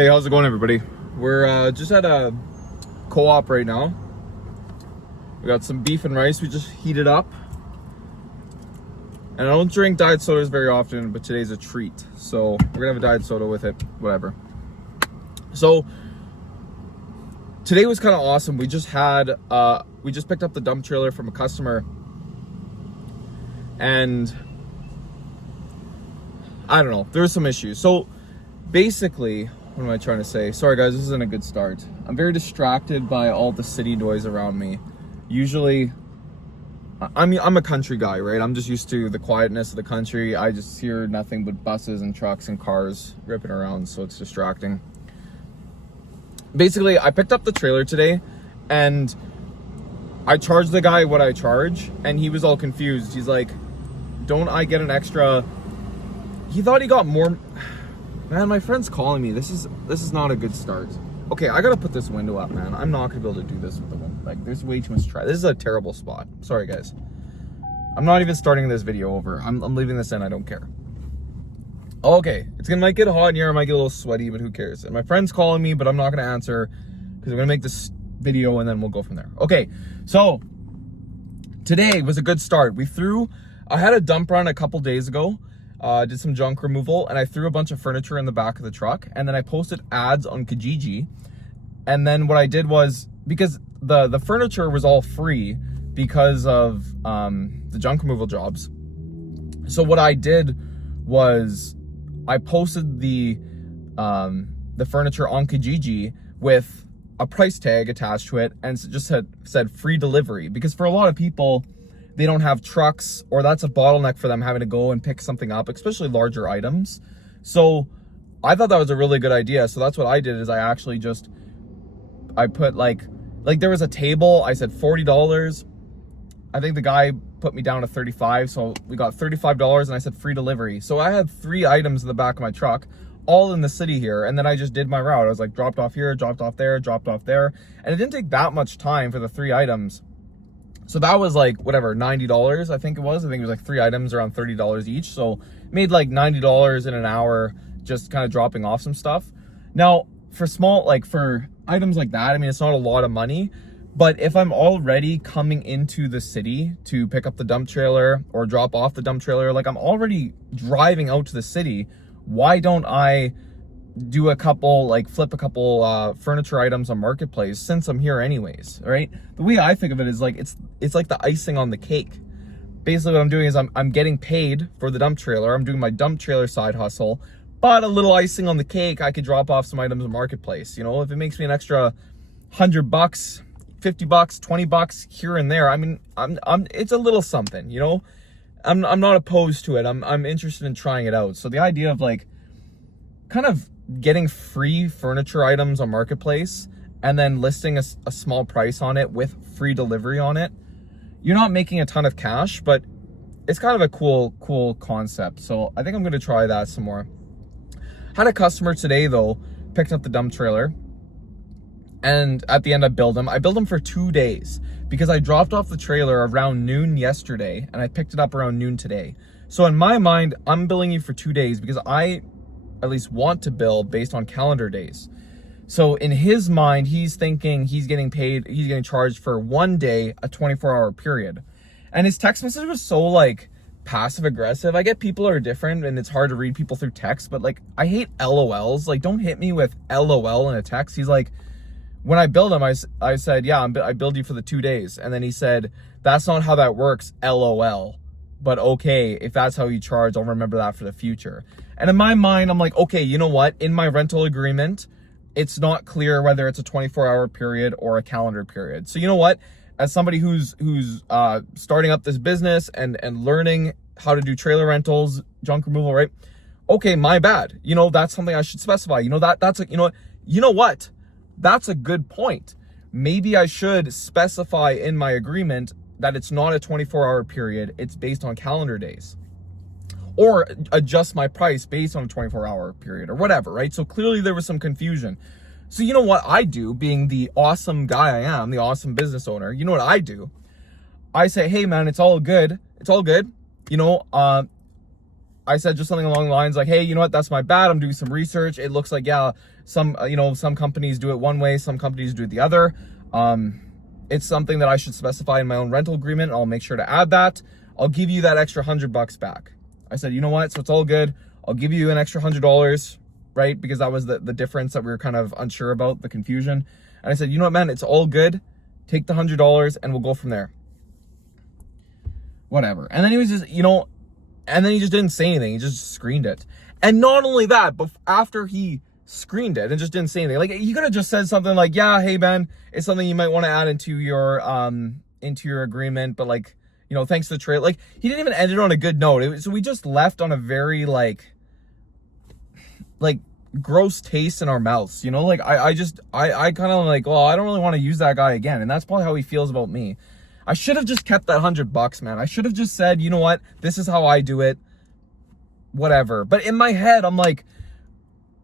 Hey, how's it going, everybody? We're just at a co-op right now. We got some beef and rice we just heated up. And I don't drink diet sodas very often, but today's a treat. So we're gonna have a diet soda with it, whatever. So today was kind of awesome. We just picked up the dump trailer from a customer. And I don't know, there were some issues. So basically, what am I trying to say? Sorry guys, this isn't a good start. I'm very distracted by all the city noise around me. Usually, I'm a country guy, right? I'm just used to the quietness of the country. I just hear nothing but buses and trucks and cars ripping around, so it's distracting. Basically, I picked up the trailer today and I charged the guy what I charge, and he was all confused. He's like, don't I get an extra? He thought he got more. Man, my friend's calling me. This is not a good start. Okay, I gotta put this window up, man. I'm not gonna be able to do this with the window. Like, there's way too much traffic. This is a terrible spot. Sorry, guys. I'm not even starting this video over. I'm leaving this in. I don't care. Okay, might get hot in here. I might get a little sweaty, but who cares? And my friend's calling me, but I'm not gonna answer because I'm gonna make this video and then we'll go from there. Okay, so today was a good start. I had a dump run a couple days ago. Did some junk removal, and I threw a bunch of furniture in the back of the truck, and then I posted ads on Kijiji. And then what I did was, because the furniture was all free because of the junk removal jobs, so what I did was I posted the furniture on Kijiji with a price tag attached to it, and just said free delivery, because for a lot of people, they don't have trucks, or that's a bottleneck for them having to go and pick something up, especially larger items. So I thought that was a really good idea. So that's what I did, is I put like there was a table. I said $40. I think the guy put me down to 35. So we got $35, and I said free delivery. So I had 3 items in the back of my truck, all in the city here. And then I just did my route. I was like, dropped off here, dropped off there, dropped off there. And it didn't take that much time for the 3 items. So that was like, whatever, $90, I think it was. I think it was like 3 items around $30 each. So made like $90 in an hour, just kind of dropping off some stuff. Now, for items like that, I mean, it's not a lot of money, but if I'm already coming into the city to pick up the dump trailer or drop off the dump trailer, like I'm already driving out to the city, why don't I flip a couple furniture items on Marketplace, since I'm here anyways, right? The way I think of it is like, it's like the icing on the cake. Basically what I'm doing is I'm getting paid for the dump trailer. I'm doing my dump trailer side hustle, but a little icing on the cake, I could drop off some items on Marketplace. You know, if it makes me an extra $100, $50, $20 here and there, I mean, it's a little something, you know? I'm not opposed to it. I'm interested in trying it out. So the idea of like kind of getting free furniture items on Marketplace and then listing a small price on it with free delivery on it, you're not making a ton of cash, but it's kind of a cool concept. So I think I'm going to try that some more. Had a customer today though, picked up the dump trailer, and at the end I billed him for 2 days, because I dropped off the trailer around noon yesterday and I picked it up around noon today. So in my mind, I'm billing you for 2 days because I at least want to bill based on calendar days. So in his mind, he's thinking he's getting charged for 1 day, a 24-hour period. And his text message was so like passive aggressive. I get people are different and it's hard to read people through text, but like, I hate LOLs. Like, don't hit me with LOL in a text. He's like, when I billed him, I said, yeah, I billed you for the 2 days. And then he said, that's not how that works, LOL. But okay, if that's how you charge, I'll remember that for the future. And in my mind, I'm like, okay, you know what? In my rental agreement, it's not clear whether it's a 24-hour period or a calendar period. So you know what? As somebody who's starting up this business and learning how to do trailer rentals, junk removal, right? Okay, my bad. You know, that's something I should specify. You know, you know what? That's a good point. Maybe I should specify in my agreement that it's not a 24-hour period. It's based on calendar days. Or adjust my price based on a 24-hour period or whatever, right? So clearly there was some confusion. So you know what I do, being the awesome guy I am, the awesome business owner, you know what I do? I say, hey man, it's all good. It's all good. You know, I said just something along the lines like, hey, you know what, that's my bad. I'm doing some research. It looks like, yeah, some companies do it one way, some companies do it the other. It's something that I should specify in my own rental agreement. I'll make sure to add that. I'll give you that extra $100 back. I said, you know what, so it's all good. I'll give you an extra $100, right? Because that was the difference that we were kind of unsure about, the confusion. And I said, you know what, man, it's all good. Take the $100 and we'll go from there. Whatever. And then he was just, and then he just didn't say anything. He just screened it. And not only that, but after he screened it and just didn't say anything, like, he could have just said something like, yeah, hey man, it's something you might want to add into your agreement, but like, thanks to the trailer. Like, he didn't even end it on a good note. So we just left on a very like gross taste in our mouths, like I kind of like, well, I don't really want to use that guy again. And that's probably how he feels about me. I should have just kept that $100, man. I should have just said, you know what, this is how I do it, whatever. But in my head, I'm like,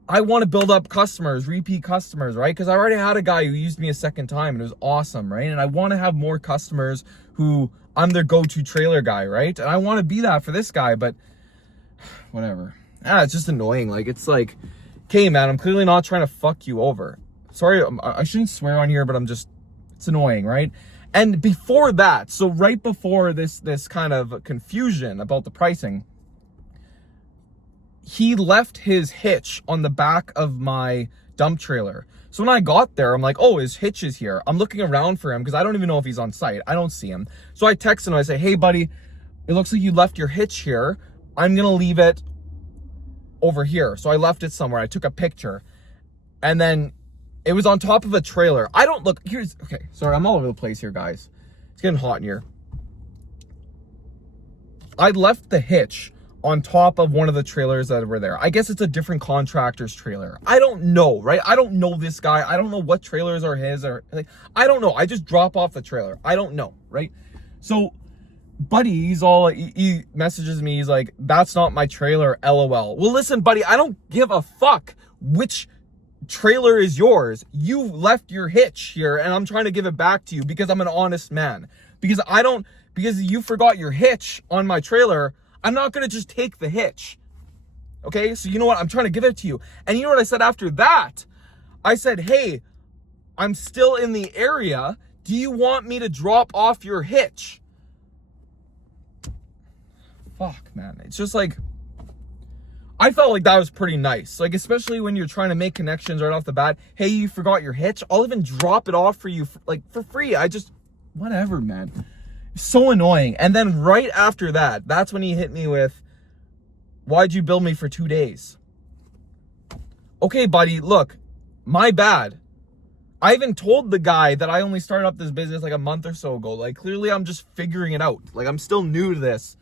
I want to build up customers, repeat customers, right? Because I already had a guy who used me a second time and it was awesome, right? And I want to have more customers who I'm their go-to trailer guy, right? And I want to be that for this guy, but whatever. It's just annoying. Like, it's like, okay, man, I'm clearly not trying to fuck you over. Sorry, I shouldn't swear on here, but it's annoying, right? And before that, so right before this kind of confusion about the pricing, he left his hitch on the back of my dump trailer. So when I got there, I'm like, oh, his hitch is here. I'm looking around for him because I don't even know if he's on site. I don't see him. So I text him. I say, hey, buddy, it looks like you left your hitch here. I'm going to leave it over here. So I left it somewhere. I took a picture. And then it was on top of a trailer. Okay, sorry, I'm all over the place here, guys. It's getting hot in here. I left the hitch on top of one of the trailers that were there. I guess it's a different contractor's trailer. I don't know, right? I don't know this guy. I don't know what trailers are his or like, I don't know. I just drop off the trailer. I don't know, right? So buddy, he messages me. He's like, that's not my trailer, LOL. Well, listen, buddy, I don't give a fuck which trailer is yours. You left your hitch here and I'm trying to give it back to you because I'm an honest man. Because you forgot your hitch on my trailer, I'm not going to just take the hitch. Okay? So you know what? I'm trying to give it to you. And you know what I said after that? I said, hey, I'm still in the area. Do you want me to drop off your hitch? Fuck, man. It's just like, I felt like that was pretty nice. Like, especially when you're trying to make connections right off the bat. Hey, you forgot your hitch? I'll even drop it off for you, for free. Whatever, man. So annoying. And then right after that, that's when he hit me with, why'd you bill me for 2 days? Okay, buddy, look, my bad. I even told the guy that I only started up this business like a month or so ago. Like, clearly I'm just figuring it out. Like, I'm still new to this.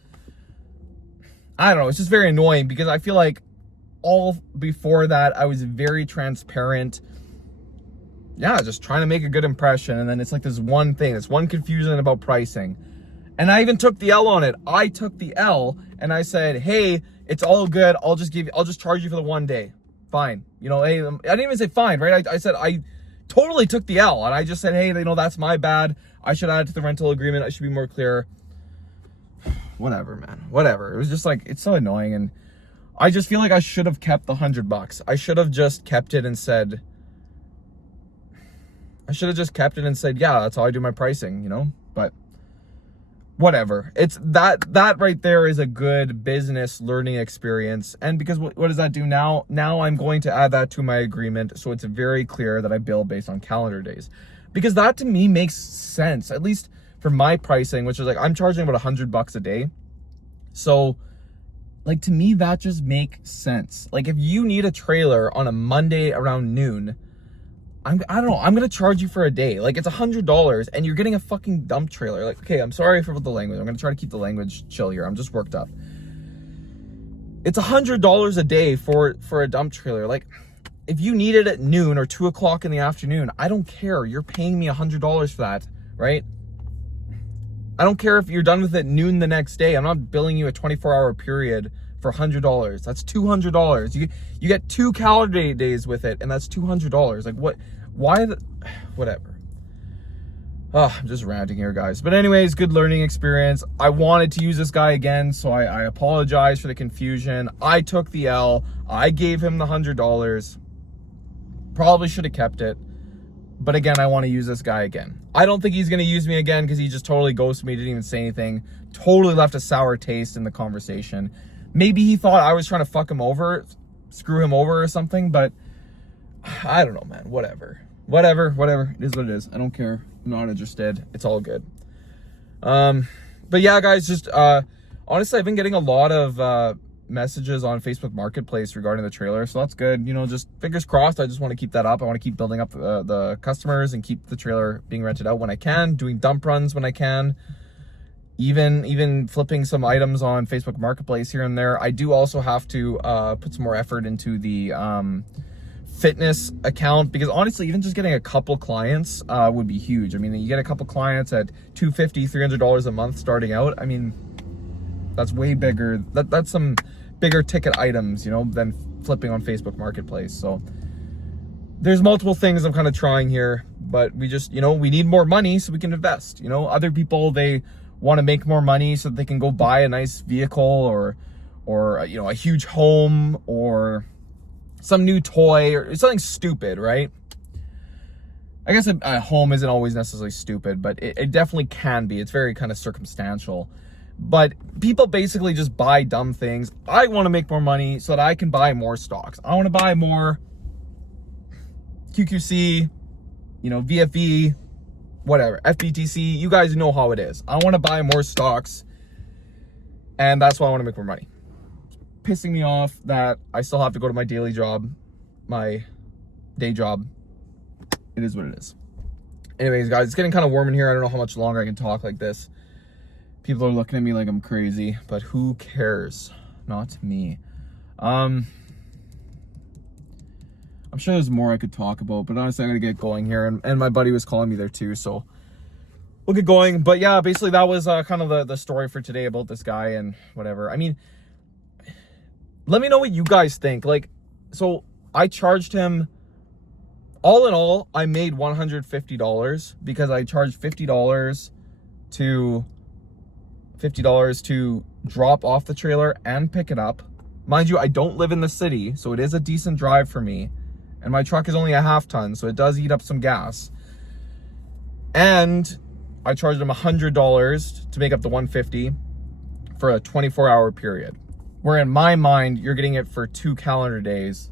I don't know. It's just very annoying because I feel like all before that, I was very transparent. Yeah, just trying to make a good impression. And then it's like this one thing, this one confusion about pricing. And I even took the L on it. I took the L and I said, hey, it's all good. I'll just charge you for the 1 day. Fine. Hey, I didn't even say fine, right? I said, I totally took the L and I just said, hey, that's my bad. I should add it to the rental agreement. I should be more clear. Whatever, man. Whatever. It was just like, it's so annoying. And I just feel like I should have kept the $100. I should have just kept it and said, yeah, that's how I do my pricing, but whatever. It's that right there is a good business learning experience. And because what does that do now? Now I'm going to add that to my agreement. So it's very clear that I bill based on calendar days, because that to me makes sense, at least for my pricing, which is like, I'm charging about $100 a day. So like, to me, that just makes sense. Like, if you need a trailer on a Monday around noon, I don't know, I'm going to charge you for a day. Like, it's $100 and you're getting a fucking dump trailer. Like, okay, I'm sorry for the language. I'm going to try to keep the language chill here. I'm just worked up. It's $100 a day for a dump trailer. Like, if you need it at noon or 2 o'clock in the afternoon, I don't care. You're paying me $100 for that, right? I don't care if you're done with it noon the next day. I'm not billing you a 24-hour period for $100. That's $200. You get 2 calendar days with it, and that's $200. Like, what? Why? Whatever. I'm just ranting here, guys. But anyways, good learning experience. I wanted to use this guy again, so I apologize for the confusion. I took the L. I gave him the $100. Probably should have kept it. But again, I want to use this guy again. I don't think he's going to use me again because he just totally ghosted me, didn't even say anything. Totally left a sour taste in the conversation. Maybe he thought I was trying to fuck him over, screw him over or something, but I don't know, man. Whatever. It is what it is. I don't care. I'm not interested. It's all good. But yeah, guys, just honestly, I've been getting a lot of messages on Facebook Marketplace regarding the trailer, so that's good. You know, just fingers crossed. I just want to keep that up. I want to keep building up the customers and keep the trailer being rented out when I can, doing dump runs when I can, even flipping some items on Facebook Marketplace here and there. I do also have to put some more effort into the fitness account, because honestly, even just getting a couple clients would be huge. I mean, you get a couple clients at $250, $300 a month starting out. I mean, that's way bigger. That's some bigger ticket items, you know, than flipping on Facebook Marketplace. So there's multiple things I'm kind of trying here, but we just, you know, we need more money so we can invest. You know, other people, they want to make more money so that they can go buy a nice vehicle or you know, a huge home or some new toy or something stupid, right? I guess a home isn't always necessarily stupid, but it definitely can be. It's very kind of circumstantial. But people basically just buy dumb things. I want to make more money so that I can buy more stocks. I want to buy more QQC, you know, VFE, whatever, FBTC. You guys know how it is. I want to buy more stocks, and that's why I want to make more money. Pissing me off that I still have to go to my daily job, my day job. It is what it is. Anyways, guys, it's getting kind of warm in here. I don't know how much longer I can talk like this. People are looking at me like I'm crazy, but who cares? Not me. I'm sure there's more I could talk about, but honestly, I'm gonna get going here, and my buddy was calling me there too, so we'll get going. But yeah, basically that was kind of the story for today about this guy and whatever. I mean, let me know what you guys think. Like, so I charged him, all in all, I made $150 because I charged $50 to drop off the trailer and pick it up. Mind you, I don't live in the city, so it is a decent drive for me. And my truck is only a half ton, so it does eat up some gas. And I charged him $100 to make up the $150 for a 24-hour period. Where in my mind, you're getting it for 2 calendar days,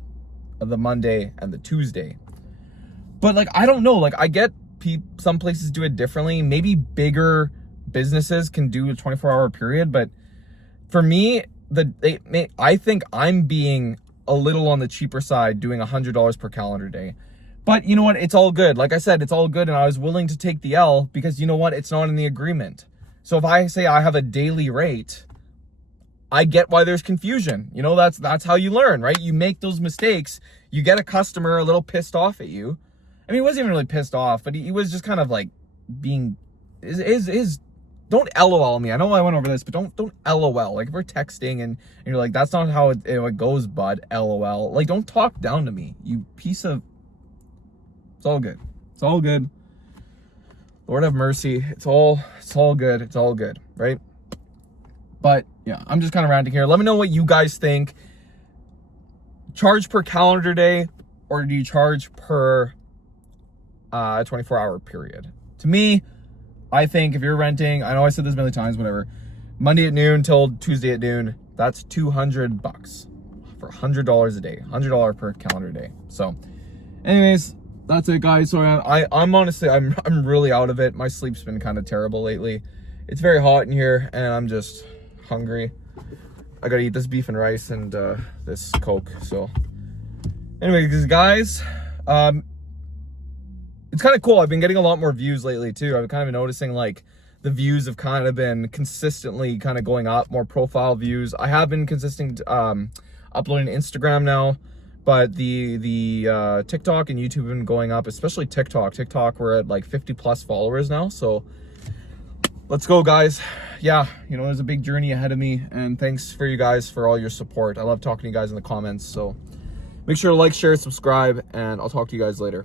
the Monday and the Tuesday. But like, I don't know, like I get some places do it differently. Maybe bigger businesses can do a 24-hour period, but for me, I think I'm being a little on the cheaper side doing $100 per calendar day. But you know what? It's all good. Like I said, it's all good, and I was willing to take the L because you know what? It's not in the agreement. So if I say I have a daily rate, I get why there's confusion. You know, that's how you learn, right? You make those mistakes. You get a customer a little pissed off at you. I mean, he wasn't even really pissed off, but he was just kind of like being don't LOL me. I know I went over this, but don't LOL. Like if we're texting and you're like, that's not how it goes, bud. LOL. Like don't talk down to me, you piece of. It's all good. It's all good. Lord have mercy. It's all good. It's all good, right? But yeah, I'm just kind of ranting here. Let me know what you guys think. Charge per calendar day, or do you charge per 24-hour period? To me, I think if you're renting, I know I said this a million times, whatever, Monday at noon till Tuesday at noon, that's $200 for $100 a day, $100 per calendar day. So anyways, that's it, guys. So I'm honestly, I'm really out of it. My sleep's been kind of terrible lately. It's very hot in here and I'm just hungry. I gotta eat this beef and rice and this Coke. So anyways, guys, it's kind of cool. I've been getting a lot more views lately too. I've kind of been noticing like the views have kind of been consistently kind of going up, more profile views. I have been consistent uploading to Instagram now, but the TikTok and YouTube have been going up, especially TikTok. TikTok, we're at like 50 plus followers now. So let's go, guys. Yeah, you know, there's a big journey ahead of me, and thanks for you guys for all your support. I love talking to you guys in the comments. So make sure to like, share, subscribe, and I'll talk to you guys later.